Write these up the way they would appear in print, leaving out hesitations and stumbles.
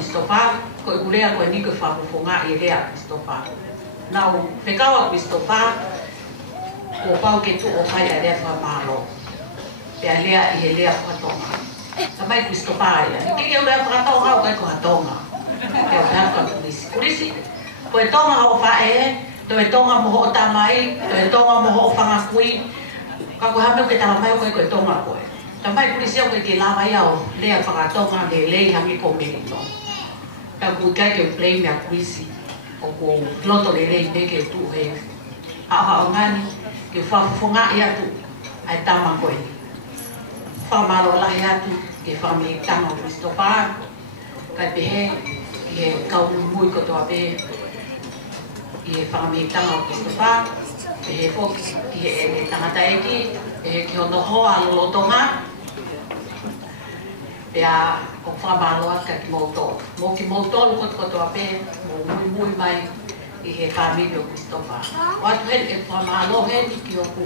Christopher, ko ulea ko ni ko fa fonga ilea Christopher. Now, pekawa Christopher, ko pau ke tu o fai ale fa malo. Pe alea I elea fa tonga. Samai Christopher ya. Ke ke ulea fa tonga o kai ko tonga. Ke o ha ko kulisi. Ko tonga o fa to tonga mo ho tamai, to tonga mo ho fanga kui. Ka ko ha me ke tala mai ko tonga ko. Tampai kulisi o ke lava ia o lea fa tonga le hangi ko me no. Ta ku kai ke play me kulisi. O ko loto le ke tu he a ngani ke fa fonga ia tu ai tama ko ni fa malo la ia tu ke fa mi tama Christopher ka pe he ka muy ko to abe e fa mi tama Christopher he fo ki e tama ta eki e ki ono ho a lo tonga ya o fa malo ka moto mo ki moto ko to abe muy mai I he família Christopher. O hen e fa malo hen ki o ku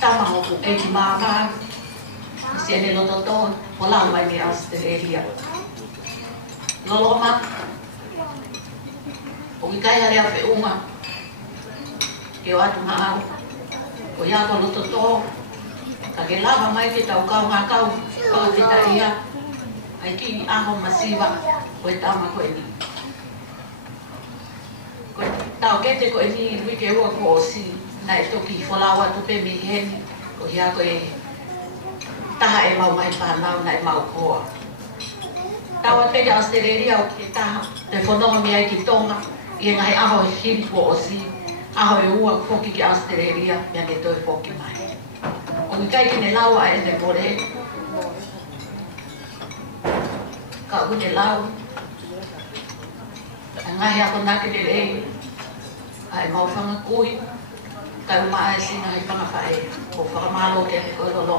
tama o ku e ki mama se ne lo toto o la mai mi Australia. Loloma o ki kai ale a fe uma ke o atu ma o ya ko lo toto ka ke lava mai ke tau ka nga kau ka te ta ia ai ki aho masiva o tama ko ni tau ke te ko ni wi ke o ko si nai to ki folawa to pe mi hen ko ya ko e taha e mau mai pa nau nai mau ko tau te ka Australia o ki taha te fono mi ai ki tonga I ngai aho hin ko si aho e ua ko ki Australia ya ke to ko ki mai o ni kai ki ne lawa e ne more ka u ne lawa ngai ako na ke le ai mau fanga kui kai mai sina ai fanga fai ko fa malo ke ko lo lo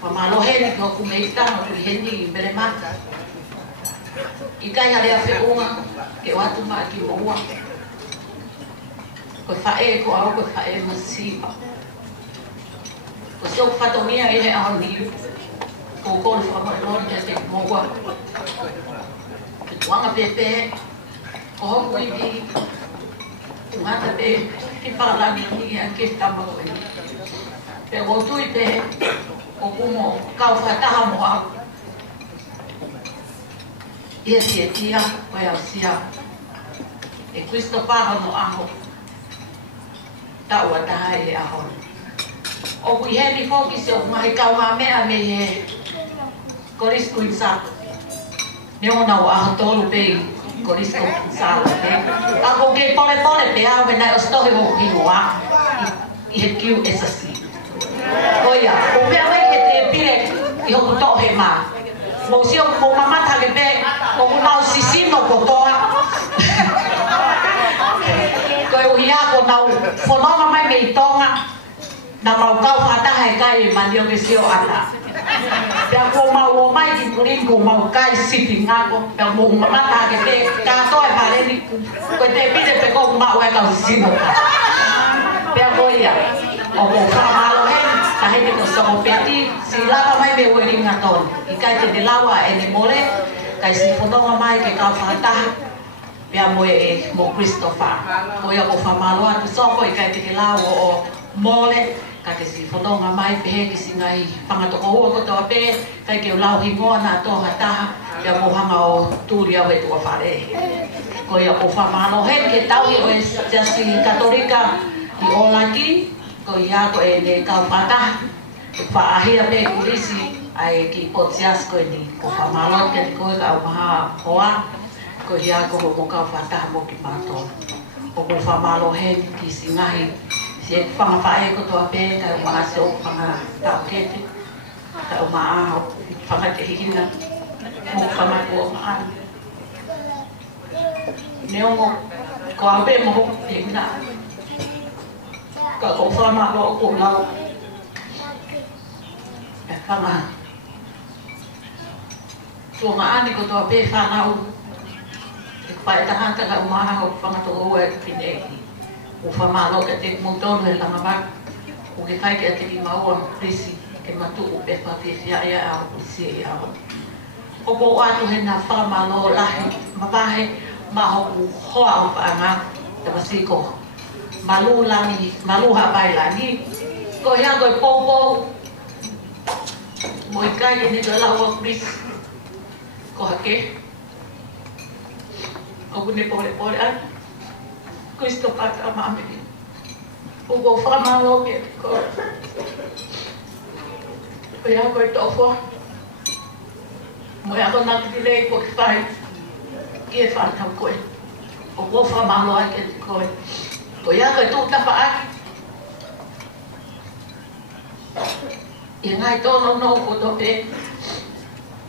fa malo he ni ko ku me ta no ku he ni bere mata I kai ale a fe uma ke watu ma ki mo wa ko fa e ko au ko fa e masi ko so fa to mia e a ni ko ko fa ma lo ni te mo wa wanga pepe ko ho ku bi ngata pe ki parla ni ke tamo ni pe go tu pe o como ka fa ta mo a e si tia o ya sia e questo parlo no aho ta wa ta e aho o ku he ni fo ki se o mai ka wa me a me he ko ris ku sa ne ona wa to lu pe ko ris ku sa le ako ke pole pe a ve na o sto he mo ki wa I he kiu es assim oia o me vai que te pire I ho to he ma mo si o mo mama ta ke pe o na si si no ko to ko o ia ko na fo no mai me tonga na mau kau fata hai kai mandio ke sio ata ya ko mau mai ki purin ko mau kai siti ngako ya mo mata ke te ka to e pare ni ko te pide pe ko ma wa ka sino ya ko ia o ko fa malo hen ta he ko so peti si lava mai be we ringa ton I kai te lawa e ni mole kai si fono mai ke ka fata ya mo e mo Christopher ko ia ko fa malo atu so ko I kai te lawa o mole ka ke si fononga mai pe ki si ngai pangato ko ko to pe kai ke lau hingo na to hata ya mo hanga o turia we to fare ko ya ko fa malo hen ke tau I o si katolika I olaki ko ya ko e ne ka fata fa ahia pe kulisi ai ki potsias ko ni ko fa malo ke ko ka ma hoa ko ya ko mo ka fata mo ki mato o ko fa malo hen ki si ngai se fanga fae ko to ape ka ma so fanga ta kete ka ma fanga te hina mo fanga ko ma neongo ko ape mo hina ka ko fanga lo ko la e fanga to ma ani ko to ape fanga u e pa ta hanta ka ma ho fanga to o e pineki o fa malo ke te montón de la mamá o que fai que te mau presi que matu o pe pa te ya ya o si ya o ko atu he na whamalo lahi mawahe maho hoa o paanga te masiko malu langi malu hapai langi ko hea koe popo mo i kai ni ko lawa Chris ko hake o kune pole an Kristo paka mami o ko whamalo ke ko hea koe tofua mo e ako nakitile ko whai ki e whanau koe. O ko whamalo ai ke te koe. Ko ia koe tūtapa aki. I ngai tōno no ko tō pe.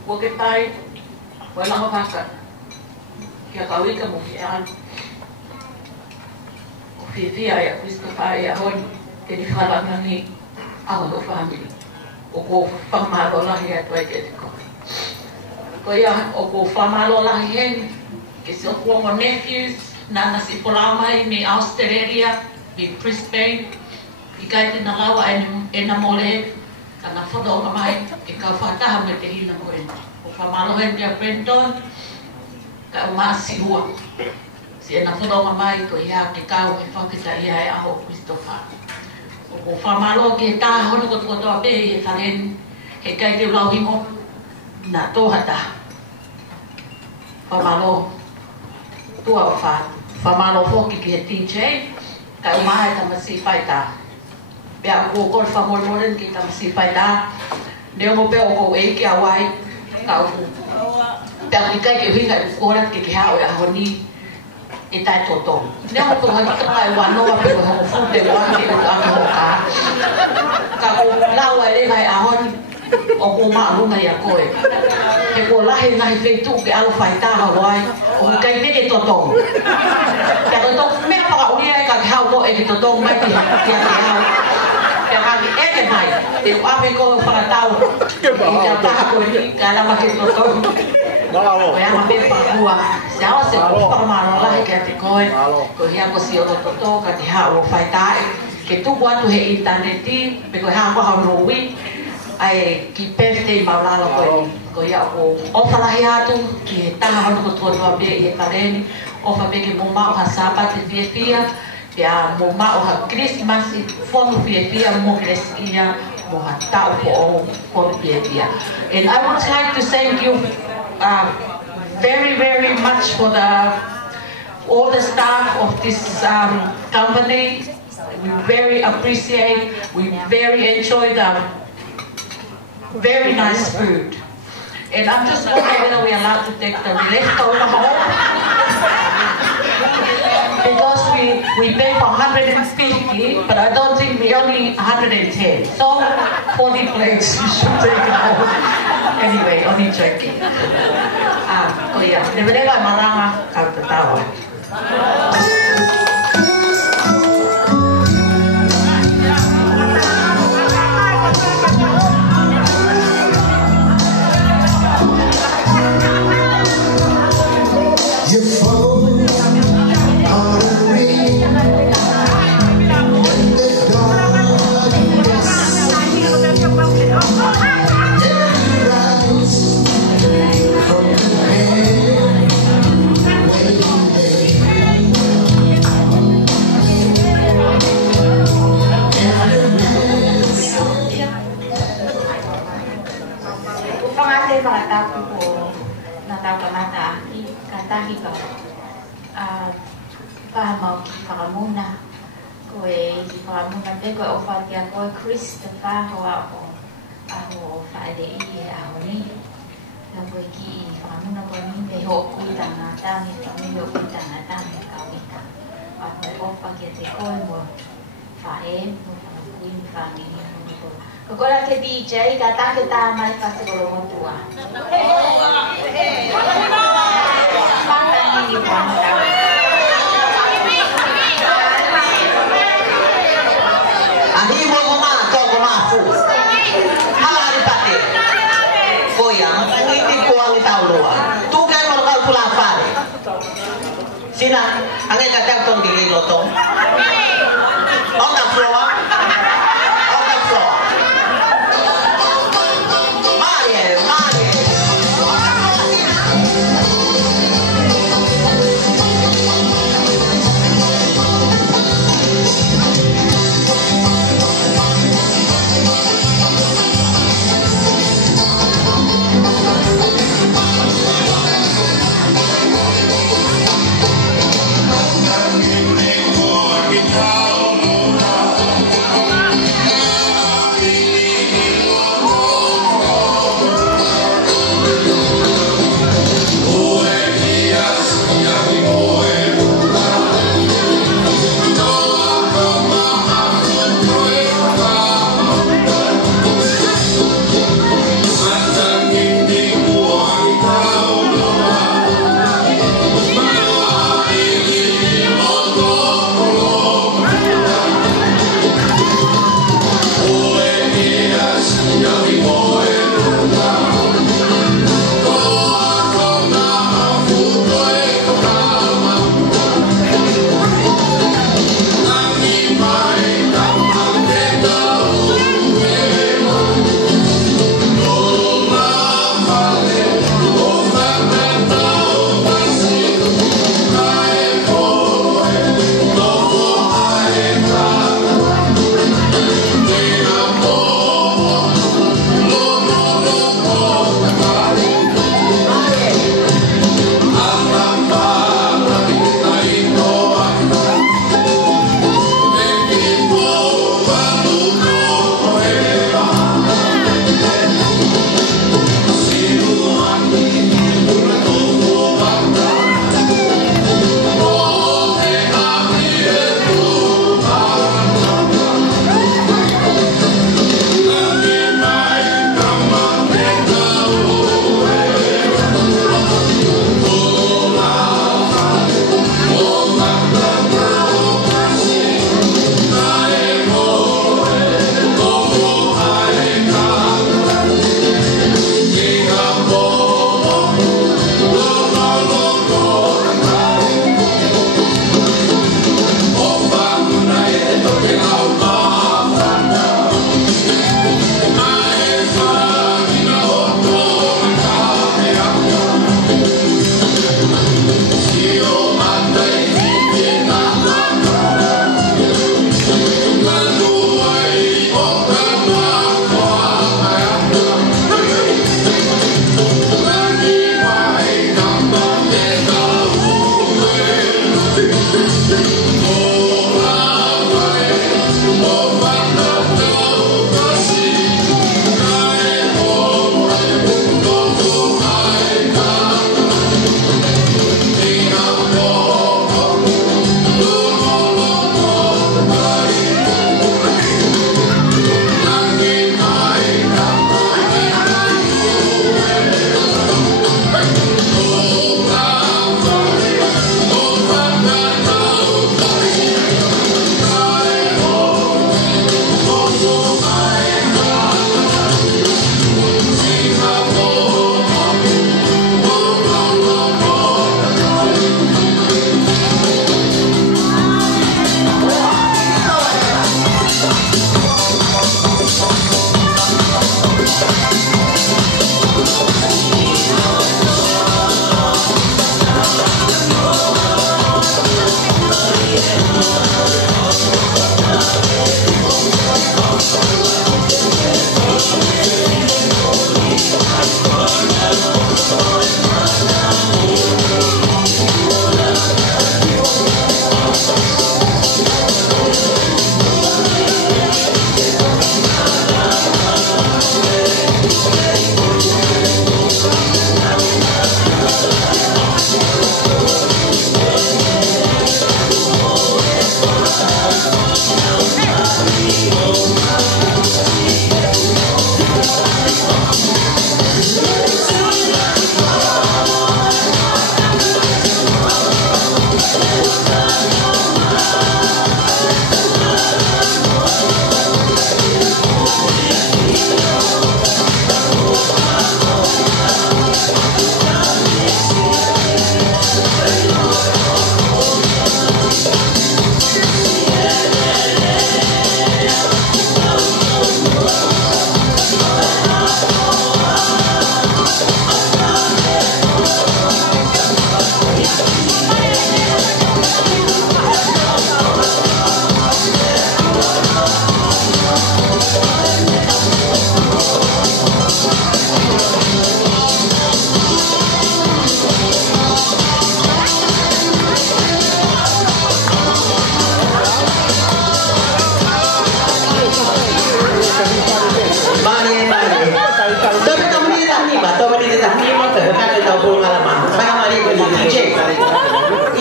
Ko ke pai. Ko e lango paka. Kia kawika mo ki an. Ko whiwhia ia Kristo pai a hoi. Ke ni whalangangi. Awa no family. O ko whamalo lahi atu ai ke te koe. Ko ia o ko whamalo lahi hen, ke se o kuongo nephews, nana si polamai me Australia, me Brisbane, i kai tina lawa e na mole, ka na whanonga mai, e ka whataha me te hina mo ena. O whamalo hen kia Brenton, ka o maa si hua. Si e na whanonga mai, ko ia ke kau e whakita ia e aho Christopher. O ko whamalo ke tā hono ko toa pe e wharen, he kai te ulau himo, na tōhata whamalo tua whamalo whoki ki he DJ ka umahe tamasi whaita pia ko kor whamolmoren ki tamasi whaita neo mo pia o ko e ki awai ka uku pia ki kai ki huinga i korat ki hao e ahoni e tai toto neo mo ko haki ka kai wanoa pe ko hongo fute waki o ka hoka ka ko lawa e lewa e ahoni o ko maarunga ia koe. He ko lahi ngahi wheitu ke alo whaita hawai, o kai mene totong. Kia totong, mea paka uria e ka ke hau mo e ke totong mai ki ke hau. Kia kaki e ke mai, te uape ko whakatau. I kia taha koe ni, ka alama ke totong. Ko ama me pakua, se awa se ko whakamaro lahi kia te koe. Ko hea ko si o totong, ka te hau o whaita e. Ke tuku atu he interneti, pe koe hea ko hau rowi. Ai ki birthday maulala ko ia o ofalahi atu ki he taha hono ko tuanua pe i e kareni ofa pe ke mo mao ha sabate fiefia pia mo mao ha Christmas i fonu fiefia mo kreskia mo ha tau po o fonu fiefia. And I would like to thank you very much for all the staff of this company. We very appreciate, we very enjoy the very nice food. And I'm just wondering whether we're allowed to take the leftover home. Because we pay for 150, but I don't think we only 110. So 40 plates we should take it home. Anyway, only joking. Oh yeah, nevertheless, malanga kautatawa. Christopher hoa o aho whaere i aho ni. Nā koe ki i whamuna koe ni me ho kuita ngā tangi, me ho kuita ngā tangi ka wika. A koe opa kia te koe mo whae, mo whanakui ni whangi ni honi koe. Ko koe ke DJ, ka take tā mai whasekolo motua. Whangangi ni whanau. Ani mo mo ma to ko ma fu. Hala ni pate. Ko ya, kuiti ko ang taulua. Tu kai mo ka pula pare. Sina, angai ka tang tong di lotong. On the floor. On the floor. Marie, Marie.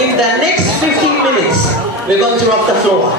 In the next 15 minutes, we're going to rock the floor.